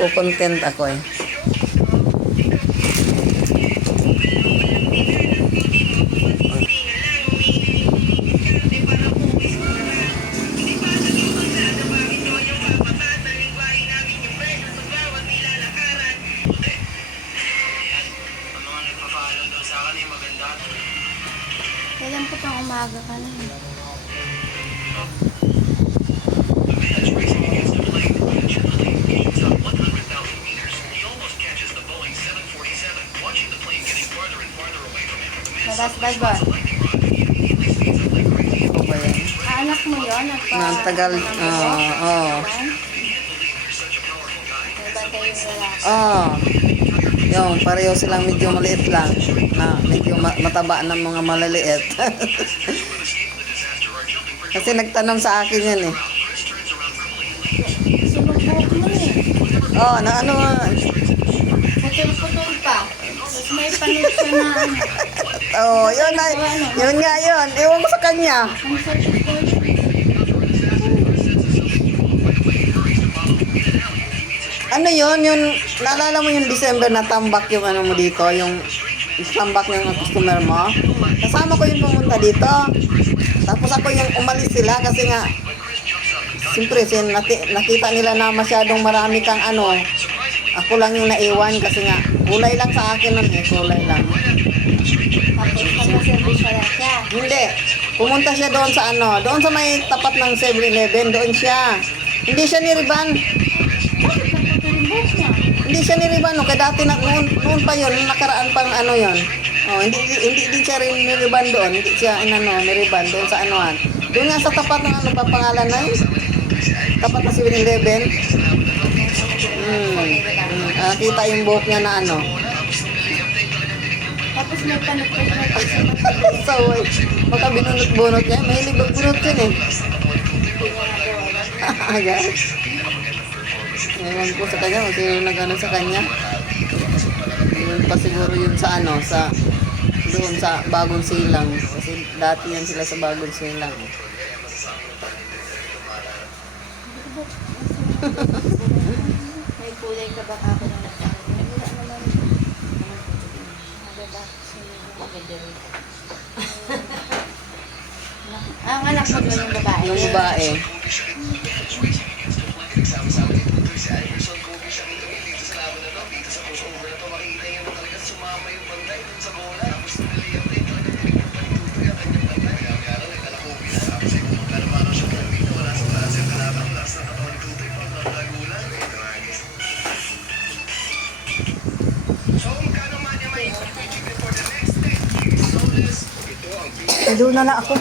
Nagko-content ako eh. Kailan po pang umaga ka na eh. Labas ba? Ano ba yan? Anak mo yun? Tagal, oo. Nagbantay yung lalaki. Yung pareho silang medyo maliit lang. Na medyo mataba ng mga malaliit. Kasi nagtanong sa akin yan eh. Sinubok mo eh. Na ano. Putol-putol pa. Tapos may panit siya na ano. Yun nga yun. Ewan ko sa kanya. Ang sakit ko. Ano yun? Yung, naalala mo yung December na tambak yung ano mo dito? Yung tambak ng customer mo? Kasama ko yung pumunta dito. Tapos ako yung umalis sila kasi nga siyempre nakita nila na masyadong marami kang ano. Ako lang yung naiwan kasi nga kulay lang sa akin nun eh. Kulay lang. Tapos nagka-service pala siya. Hindi. Pumunta siya doon sa ano. Doon sa may tapat ng 7-Eleven. Doon siya. Hindi siya niriban. Hindi siya niriban. No? Kaya dati noon pa yun. Nakaraan pang ano yun. Hindi din siya rin niriban doon. Hindi siya niriban doon sa anuan. Doon nga sa tapat ng ano pa pangalan na yun. Tapat ng 7-Eleven. Kita yung buhok niya na ano. Tapos may panit ko siya. So, baka binunot-bunot niya. Mahilig magbunot yun eh. Guys. Ewan ko sa kanya. Kasi nag-ano sa kanya. Yun pa siguro yun sa ano. Doon sa Bagong Silang. Kasi dati yan sila sa Bagong Silang. May kulay ka ba ako na nagkaroon? Wala naman. Ang anak mo doon yung babae? Yung babae. Doon na lang ako.